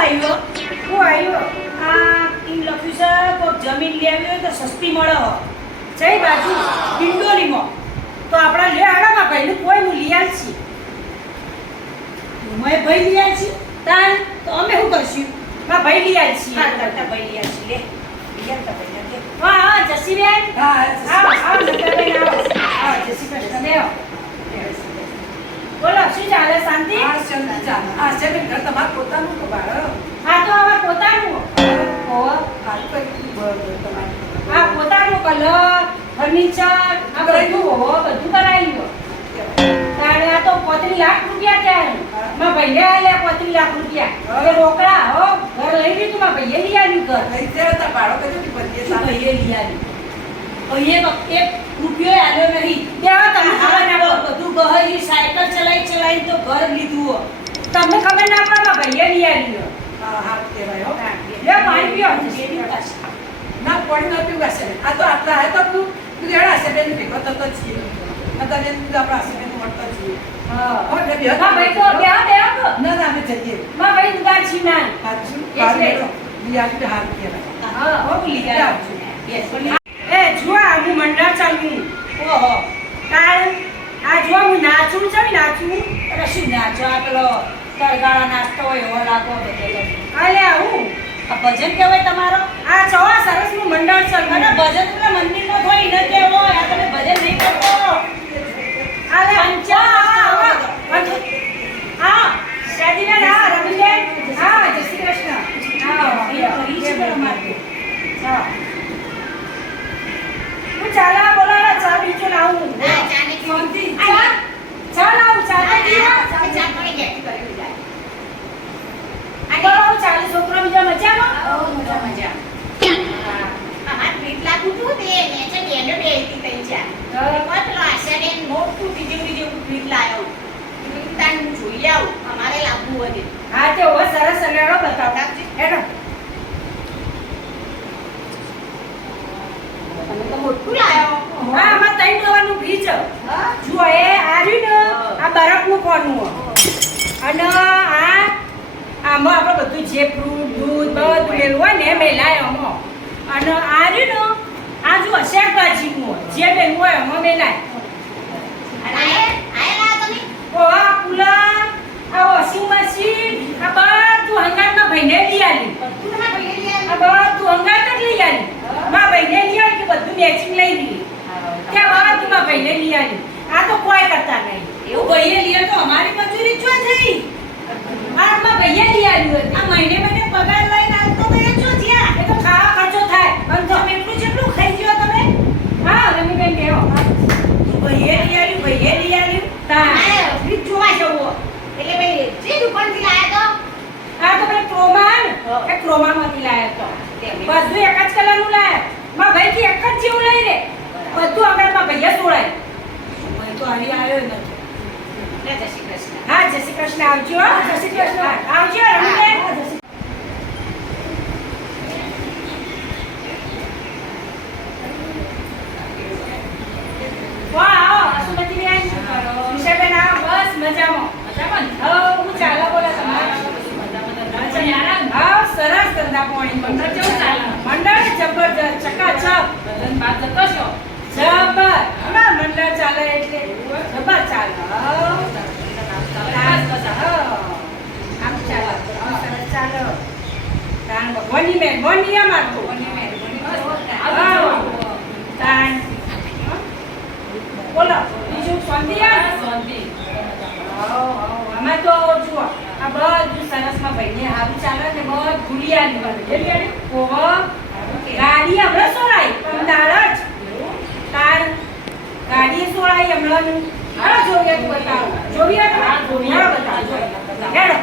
આવ્યો? હું આવ્યો? આ ઈ લખ્યું છે કોક જમીન લઈ આવી હોય તો સસ્તી મળે હો. જઈ બાજુ પિંડોલીમાં. તો આપણા લે આડામાં ભાઈને કોઈ હું લઈ આલશી મેં ભાઈ લઈ આવી છીએ? તાર તો અમે શું કરશું? હા ભાઈ લઈ છીએ. હા કરતા ભાઈ લઈ આવી છીએ લે હા હા જસીબેન. હા આવો આવો જસીબેન આવો આવો જય શ્રી કૃષ્ણ બેહો બોલો શું ચાલે શાંતિ? શાંતિ ચાલે. છે ને ઘર તમારું પોતાનું તો બાળ. હા તો હવે પોતાનું ઓ હાલ તો આ પોતાનું કલર ફર્નિચર આ બધું હો બધું કરાવ્યું તારે આ તો પોત્રી લાખ રૂપિયા થયા માં ભૈયા આલ્યા પોત્રી લાખ રૂપિયા. હવે રોકડા હો ઘર લઈ લીધું માં ભૈયે લઈ આવ્યું ઘર. લઈ જાય તો ભાડો કજો. ભાઈએ લઈ આવી ભાઈએ વખતે રૂપિયો આલ્યો નહીં ત્યાં તમે ખબર ના બધું ગહરી સાયકલ ચલાવી ચલાવી તો ઘર લીધું હો. તમને ખબર ના પડે ભાઈએ લઈ આવ્યું હા, હારું કહેવાય હો. લે પાણી પીઓ ના, પાણી ના પીવું હશે આ તો આટલા હે તો તું તું હેડા હશે બેન ભેગો થતો છીએ. નહીંતર આપણા હશે બેન મળતા છીએ. હા હો, ભાઈ તો બેહો બેહો ના, ના, અમે જઈએ. માં ભાઈ ઉદાર છી ના સાચું? એટલે. તો હારું કહેવાય. હા હો, લઈ લઈ આવી. આવજો. Yes, બોલી. એ જો આ હું મંડળ ચાલવું. ઓહો. કારણ આ જો હું નાચું છે ને નાચું? અરે શું નાચો? આ પેલો તરગાળા નાસ્તો હોય એવો લાગો બધો અલે આવું. આ ભજન કહેવાય તમારો? આ ચવા સરસનું મંડળ અને ભજન એટલે મંદિરનો ઓ સરસ અલેડો બતાવ હેડો તમે તો મોટું લાયો હા આમાં ત્રણ દવાનું ફ્રીજ? જુઓ એ આર્યું ને આ બરફનું કોનું અને આ આમાં આપણે બધું જે ફ્રૂટ દૂધ બધું લેલું હોય ને એ લાયો અમો અને આર્યું ને આ જુઓ શાકભાજીનું. જે મેલું હોય એમાં મેલાય અને આયે? આયે લાવ્યો તમે? ઓ આ કુલર આ વોશિંગ મશીન, આ બધું હંગાતમાં ભાઈને લઈ આલી. આ? બધું હંગાત જ લઈ આલી. માં ભાઈને લઈ આલી કે બધું મેચિંગ લઈ લીધી ત્યાં બધું માં ભાઈને લઈ આલી. આ તો કોઈ કરતા નહીં. એવું ભાઈએ લીએ તો અમારી મજૂરી ચો થઈ? આ માં ભાઈએ લઈ આલ્યું આ મહિને મહિને પગાર લઈને આવતો તો એ ચો જ્યાં એ તો ખાવા ખર્ચો થાય. તો તમે એટલું જેટલું ખાઈ ગયો તમે? હા, રમીબેન કહેવો ભાઈએ લઈ આવ્યું ભાઈએ લઈ આવ્યું તા અમારે ફ્રીજ જોવા જવું. એટલે ભાઈ જે દુકાનથી લાવ્યો તો આ તો પેલા એ ક્રોમામાંથી લાયા તો. બધું એક જ કલરનું લાયા. માં ભાઈ થી એક જ જેવું લઈ લે. બધું આગળ મારા જ સોળાય. ભાઈ તો આવી આવ્યો નથી. જય શ્રી કૃષ્ણ. હા જય શ્રી કૃષ્ણ. આવજો. જય શ્રી કૃષ્ણ. આવજો રમીબેન વાહ આવો વસુમતીબેન નિશાબેન આવો બસ મજામાં હા હું ચાલો બોલે તમારે હા સરસ ધંધા પાણી મંડળ કેવું ચાલે મંડળ જબરજસ્ત ચકાચક. જબર. અમાર મંડળ ચાલે એટલે જબર ચાલે. આમ ચાલે. સરસ ચાલે. તાણ ભગવાનની મહેરબાની અમાર તો હા. તાણ. બોલો. બીજું શાંતિ યાર હાઉ. અમે તો જુઓ આ બધું સરસમાં ભાઈને હારું ચાલે ને બધું. કેટલી ઓહો. ગાડી હમણાં સોરાઈ અમદાવાદ જ. તાર ગાડી સોરાય હમણાં હાલો જોઈએ તું બતાવો. જોઈએ તો. જોઈએ બતાવો હેડો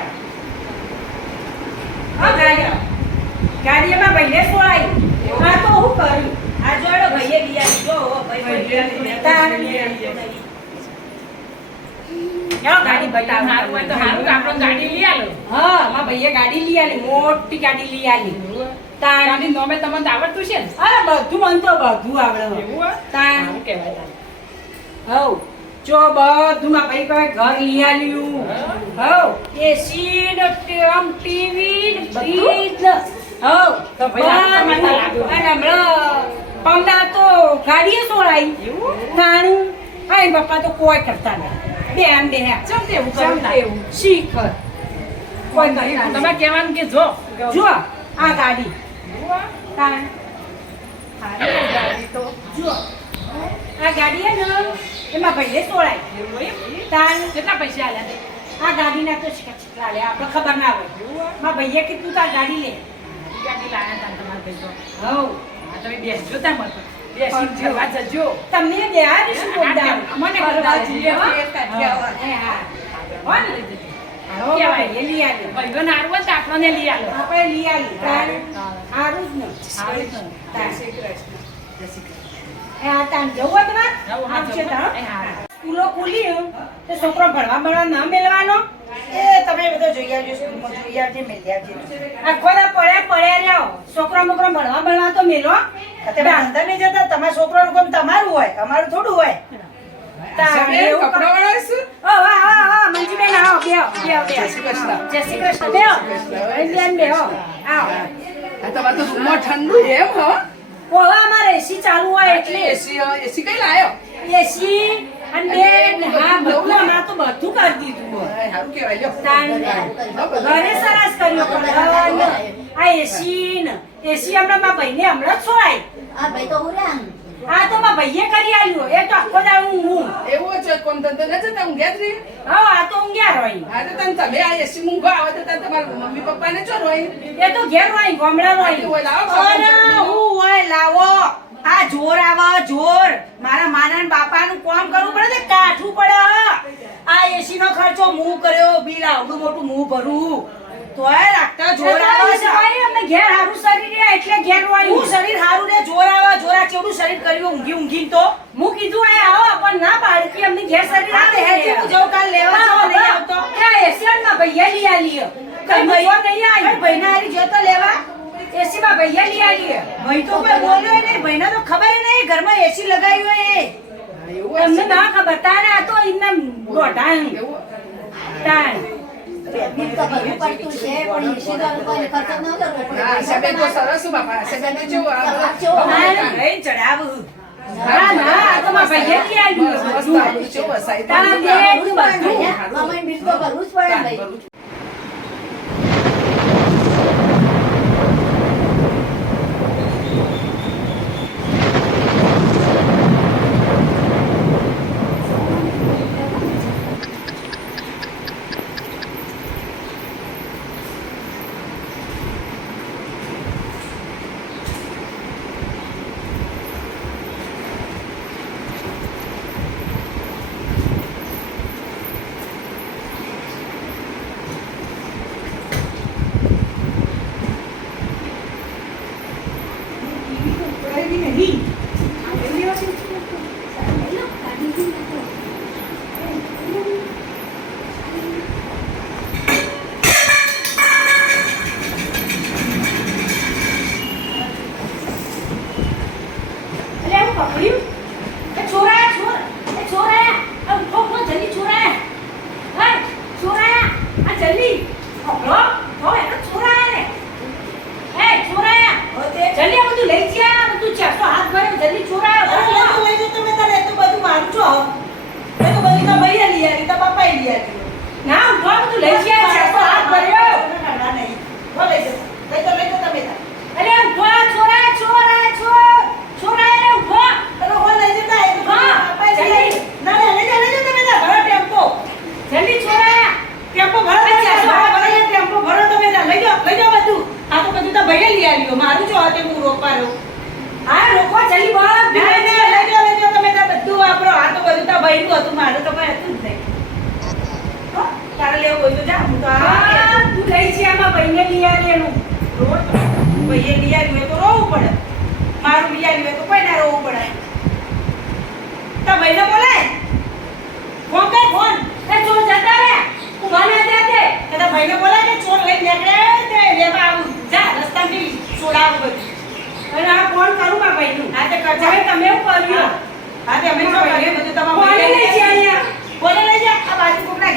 હા ગાડી. ગાડીમાં ભાઈને સોરાય આ તો હું કર્યું. આ જોડો ભાઈએ આવી જો ભાઈ ભાઈ તાર. લઈ આવી. હેડો ગાડી બતાવો? સારું હોય તો સારું આપણે ગાડી લઈ આલો. હા મારા ભાઈએ ગાડી લઈ આલી મોટી ગાડી લઈ આલી. તાણ નોમે તમને તો આવડતું છે ને? અરે બધું મને તો બધું આવડે એવું હોય? કહેવાય હવ જો બધું માં ભાઈ કોઈ ઘર લઈ આલ્યું. હવ એસી ને આમ ટીવી ને ઈ જ તો ભાઈ લાગુ બધું. તમારે લાગુ. અને હમણાં પમદા તો ગાડીએ સોળાઈ. બાપા તો કોઈ કરતા નહીં. બે દે બે ચમ તેવું ચમ તેવું. કોઈ કરી ના કહેવાનું કે જો જો આ ગાડી તાણ. ગાડી તો જો આ ગાડી હે ને એમાં ભાઈને સોળાય તાણ કેટલા પૈસા આલ્યા તે? આ ગાડીના તો શીખા છીકલા લે આપણે ખબર ના હોયમાં ભૈયા કીધું તાર ગાડી લે ગાડી લાયા તા તમારા ભાઈ તો. તમે બેસજો ત્યાં મત. તમને બોલતા મને જઈએ, લઈ આપણને આલો. આપણે લઈ આવી સારું જ ને. હારું જ. એ હારું. સ્કૂલો ખુલી તો છોકરો ભણવા ભણવા ના મેલવાનો એ તમે બધો જોઈ આવજો સ્કૂલમાં જોઈ આવજે મેલી આવજે આખો દા પડ્યા પડ્યા રહ્યો છોકરો મોકરો ભણવા ભણવા તો મેલો તમે અંદર નહીં જતા તમારા છોકરાનું કામ તમારું હોય અમારું થોડું હોય તાણ એવું કપડો કર- વળાવીશું? ઓ, વાહ, વાહ, વાહ, મંજુબેન, આવો, બેહો, બેહો, બેહો. જય શ્રી કૃષ્ણ. જય શ્રી કૃષ્ણ, બેહો. બેન, બેહો. આવો. આ તમારે તો રૂમમાં ઠંડુ એમ હો અમારે ચાલુ હોય એટલે એસી એસી કઈ લાયો એસી અને હા, તો બધું કરી દીધું સારું કહેવાય લ્યો. હા. ઘરે સરસ કર્યું પણ આ એસી ને એસી હમણાં મારા ભાઈને હમણાં છોડાય. આ ભાઈ તો ઉડ્યા આ તો મા ભાઈએ કરી આવ્યો એ તો આખો દાડો હું હું. એવું છે કોણ તને ન જતા ઊંઘ્યા જ રહી હા આ તો હું ઊંઘ્યા રોઈ. આ તો તને તમે આ એસી મૂંઘો આવે તો તને તમારા મમ્મી પપ્પાને છો રોઈ? એ તો ઘેર રોઈ ગામડા રોઈ. હોય લાવો હું હોય લાવો. આ જોર આવે જોર. મારા માના ને બાપાનું કામ કરવું પડે ને કાઠું પડે આ એસી નો ખર્ચો હું કર્યો બિલ આવડું મોટું હું ભરું. તોય રાખતા જોર આવે છે. અમે ઘેર હારું શરીર એટલે ઘેર હું શરીર હારું ને જોર આવે જોરા કેવડું શરીર કર્યું ઊંઘી ઊંઘી તો. હું કીધું આ આવો પણ ના પાડતી અમને ઘેર શરીર તે હું જઉં કાલ લેવા જવા નહીં આવતો. ક્યાં એસી માં ભૈયા લઈ આલી કઈ ભૈયા નહીં આવી. ભાઈના હારી જતો લેવા? એસી માં ભૈયા લઈ આલી ભાઈ તો કોઈ બોલ્યો નહીં ભાઈ તો ખબર નહીં ઘરમાં એસી લગાવ્યું હોય એ. તમને ના ખબર તારે આ તો એમને ગોઠા તાણ. છે પણ એસી હાથે હું બોલ ના ના લઈ જાઓ લઈ જાઓ તમે તો બધું વાપરો આ તો બધું તો ભાઈનું હતું મારું તો ભાઈ હતું જ નહીં. તારે લેવું હોય તો જા હું તો આ તું લઈ છે આમાં ભાઈને લઈ આવી એનું. ભાઈએ લઈ આવ્યું તો રોવું પડે. મારું આવ્યું હોય તો કોઈ ના રોવું પડે તાર ભાઈને બોલાય ફોન કર ફોન એ ચોર જતા રે ઊભા ના દે દે કે તાર ભાઈને બોલાય કે ચોર લઈને નીકળે તે લેવા આવું જા રસ્તાથી છોડાવું બધું અને આ ફોન કરું મા ભાઈ નું તે કરજે. તમે કર્યો કર્યું તે અમે શું બધું તમારું કોને લઈ જાય અહીંયા. કોને લઈ જાય. આ બાજુ કોકના